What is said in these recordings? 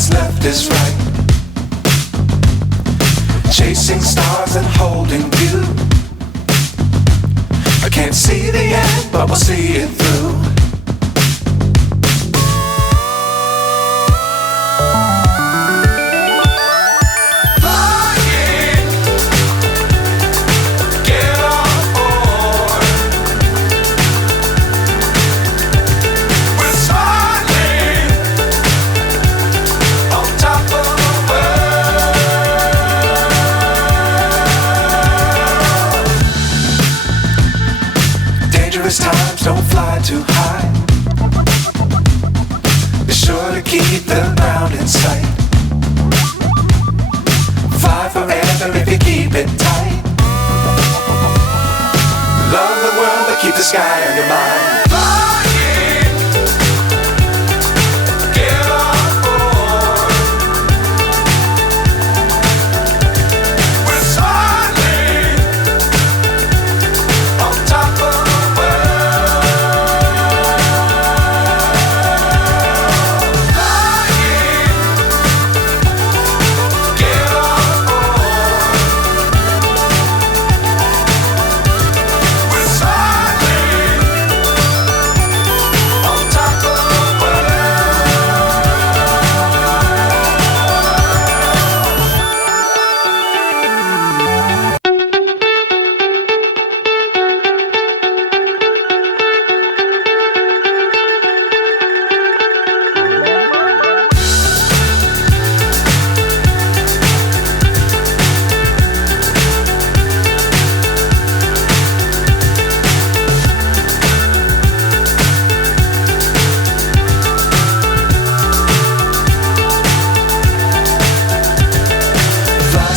what's left is right. Chasing stars and holding you. I can't see the end, but we'll see it through. Times don't fly too high. Be sure to keep the ground in sight. Fly forever if you keep it tight. Love the world but keep the sky on your mind.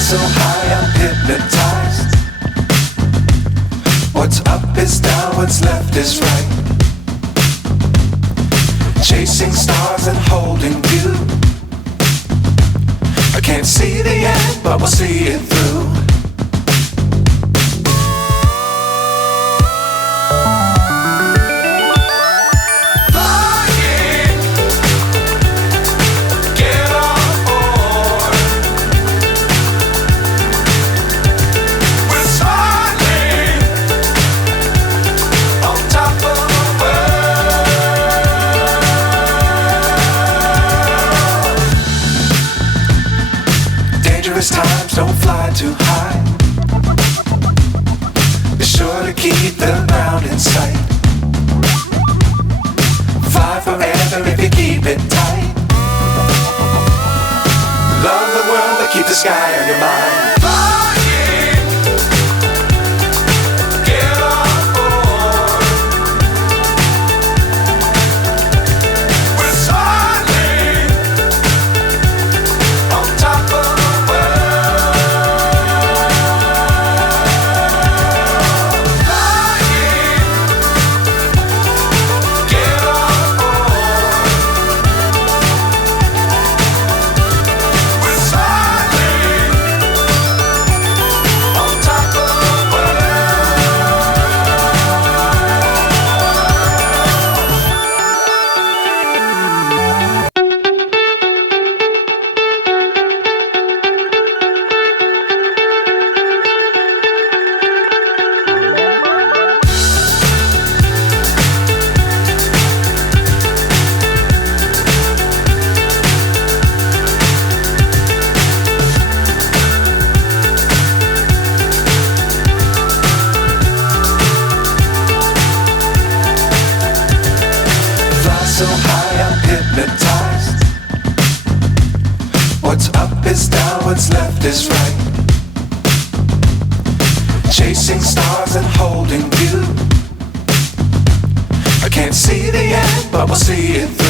So high I'm hypnotized. What's up is down, what's left is right. Chasing stars and holding you. I can't see the end, but we'll see it through. Times don't fly too high. Be sure to keep the ground in sight. Fly forever if you keep it tight. Love the world but keep the sky on your mind. So high I'm hypnotized. What's up is down, what's left is right. Chasing stars and holding you. I can't see the end, but we'll see it through.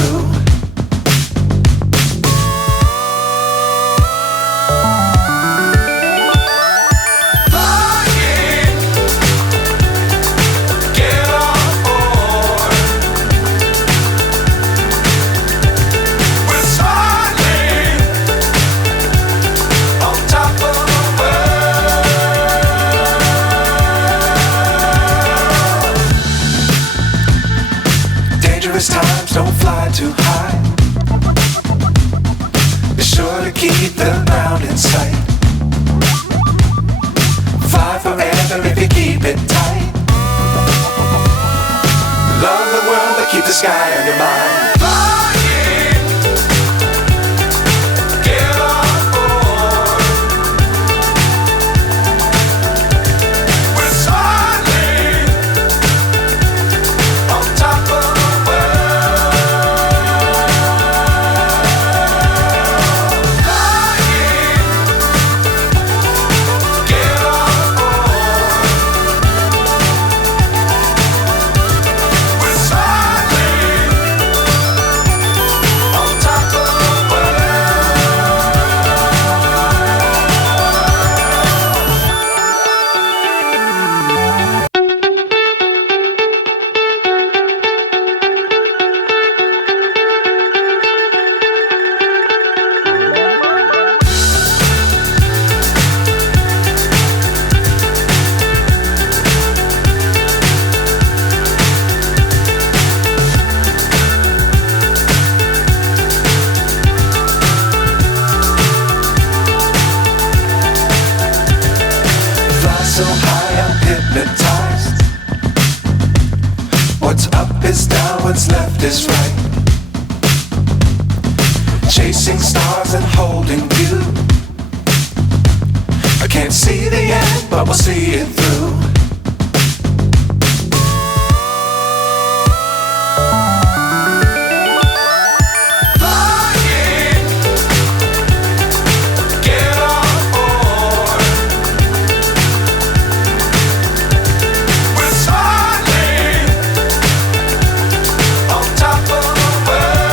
Times don't fly too high. Be sure to keep the ground in sight. Fly forever if you keep it tight. Love the world but keep the sky on your mind. Flying, get on board. We're soaring on top of the world. Flying, get on board. We're soaring on top of the world. Fly so high I'm hypnotized. What's up is down, what's left is right. Chasing stars and holding you. I can't see the end, but we'll see it through. Flying, get on board. We're soaring on top of the world.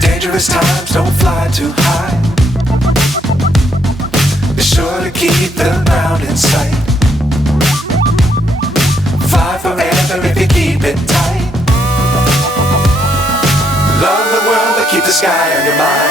Dangerous times, don't fly too high. Be sure to keep the ground in sight. Fly forever if you keep it tight. Love the world but keep the sky on your mind.